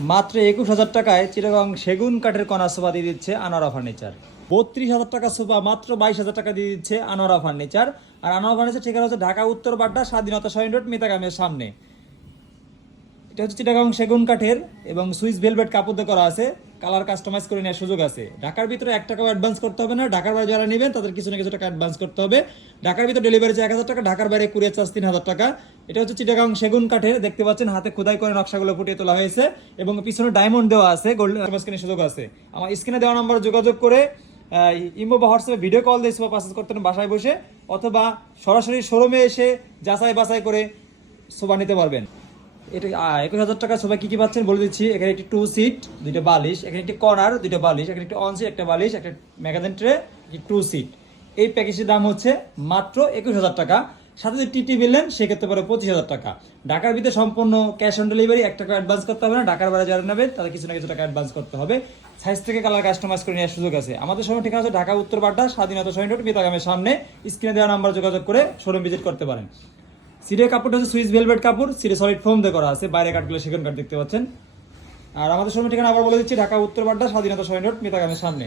মাত্র 21,000 টাকায় চিটাগং সেগুন কাঠের কণা সোফা দিয়ে দিচ্ছে আনোয়ারা ফার্নিচার। 32,000 টাকা সোফা মাত্র 22,000 টাকা দিয়ে দিচ্ছে আনোয়ারা ফার্নিচার। আর আনোয়ারা ফার্নিচার ঠিকানা হচ্ছে ঢাকা উত্তর বাড্ডা স্বাধীনতা সৈনিক রোড মিতাগামের সামনে। এটা হচ্ছে চিটাগং সেগুন কাঠের এবং সুইস ভেলভেট কাপড় দিয়ে করা আছে। কালার কাস্টমাইজ করে নেওয়ার সুযোগ আছে। ঢাকার ভিতরে 1 টাকাও অ্যাডভান্স করতে হবে না। ঢাকার বাইরে যারা নেবেন তাদের কিছু না কিছু টাকা অ্যাডভান্স করতে হবে। ঢাকার ভিতরে ডেলিভারি চার্জ 1,000 টাকা, ঢাকার বাইরে কুরিয়ার চার্জ 3,000 টাকা। এটা হচ্ছে চিটাগং সেগুন কাঠের, দেখতে পাচ্ছেন হাতে খোদাই করে নকশাগুলো ফুটিয়ে তোলা হয়েছে এবং পিছনে ডায়মন্ড দেওয়া আছে, গোল্ড স্ক্রিনের সুযোগ আছে। আমার স্ক্রিনে দেওয়া নাম্বারে যোগাযোগ করে ইমো বা হোয়াটসঅ্যাপে ভিডিও কল দিয়ে সোফা পারচেজ করতে পারেন বাসায় বসে, অথবা সরাসরি শোরুমে এসে যাচাই বাছাই করে সোফা নিতে পারবেন। এটা 21,000 টাকা সোফা কি কি পাচ্ছেন বলে দিচ্ছি। এখানে একটি 2 সিট, 2টা বালিশ, এখানে একটি কর্নার, 2টা বালিশ, এখানে একটি অন সিট, একটা বালিশ, একটা ম্যাগাজিন ট্রে, 2 সিট। এই প্যাকেজের দাম হচ্ছে মাত্র 21,000 টাকা। সাথে যদি টিটি বিলেন সেক্ষেত্রে পরে 25,000 টাকা। ঢাকার ভিতরে সম্পূর্ণ ক্যাশ অন ডেলিভারি, 1 টাকা অ্যাডভান্স করতে হবে না। ঢাকার বাইরে যারা নেবেন তাদের কিছু না কিছু টাকা অ্যাডভান্স করতে হবে। সাইজ থেকে কালার কাস্টমাইজ করে নেওয়ার সুযোগ আছে। আমাদের সময় ঠিকানা হচ্ছে ঢাকা উত্তর বাড্ডা স্বাধীনতা সৈনিক রোড মিতাগামের সামনে। স্ক্রিনে দেওয়া নাম্বার যোগাযোগ করে শোরুম ভিজিট করতে পারেন। সিটের কাপড়টা হচ্ছে সুইস ভেলভেট কাপড়, সিটে সলিড ফোম দিয়ে করা আছে, বাইরে কাঠগুলো সেকেন্ড কাঠ দেখতে পাচ্ছেন। আর আমাদের সময় ঠিকানা আবার বলে দিচ্ছি, ঢাকা উত্তর বাড্ডা স্বাধীনতা সৈনিক রোড মিতাগামের সামনে।